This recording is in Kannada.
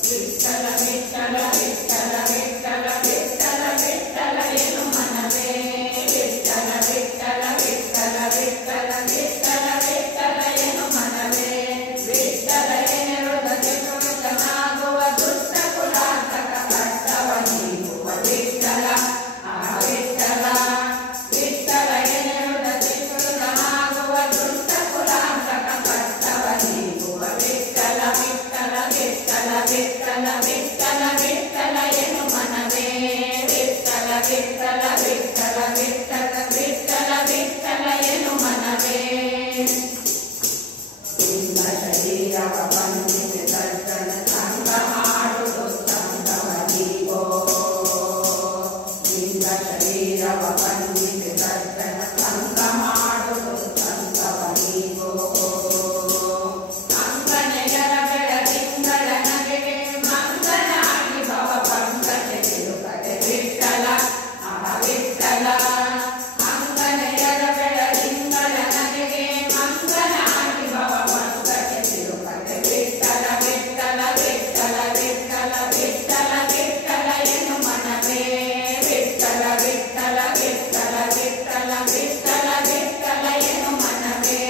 ವಿಠಲ ವಿಠಲ ವಿಠಲ ವಿಠಲ ವಿಠಲ ವಿಠಲ ಎನು ಮನವೇ ವಿಠಲ ವಿಠಲ ವಿಠಲ ವಿಠಲ ವಿಠಲ ವಿಠಲ ಎನು ಮನವೇ ವಿಠಲ ಎನ್ನುವುದಕ್ಕೆ ಸುತನಾಗುವ ದುಷ್ಟ ಕುಲಾಂತಕ ಕಷ್ಟವ ನೀಗುವ ವಿಠಲ ಆ ವಿಠಲ ವಿಠಲ ಎನ್ನುವುದಕ್ಕೆ ಸುತನಾಗುವ ದುಷ್ಟ ಕುಲಾಂತಕ ಕಷ್ಟವ ನೀಗುವ ವಿಠಲ ವಿಠಲ ವಿಠಲ ವಿಠಲ ವಿಠಲ ವಿಠಲ ಎನು ಮನವೇ ವಿಠಲ ವಿಠಲ ವಿಠಲ ವಿಠಲ ವಿಠಲ ವಿಠಲ ಎನು ಮನವೇ ಇಂದ ಶರೀರವ ಬಂಧಿಸಿ ದರ್ಶನ ಸಂಗ ಮಾಡುವುದು ಸಂಗವನಿಗೋ ಇಂದ ಶರೀರವ ಬಂಧಿಸಿ ದರ್ಶನ ಸಂಗ ಮಾಡುವುದು ಸಂಗವನಿಗೋ ಅಂಗನೆಯರ ಬೆಳದಿಂಗಳ ನಗೆಗೆ ಮಂಗನಾಗಿ ಭವ ಪಂಕಜ ತಿರುಪತಿ ವಿಠಲ ಆ ವಿಠಲ ಅಂಗನೆಯರ ಬೆಳದಿಂಗಳ ನಗೆಗೆ ಮಂಗನಾಗಿ ಭವ ಪಂಕಜ ತಿರುಪತಿ ವಿಠಲ ವಿಠಲ ವಿಠಲ ವಿಠಲ ವಿಠಲ ವಿಠಲ ಎನು ಮನವೇ ವಿಠಲ ವಿಠಲ ವಿಠಲ ವಿಠಲ ವಿಠಲ ವಿಠಲ ಎನು ಮನವೇ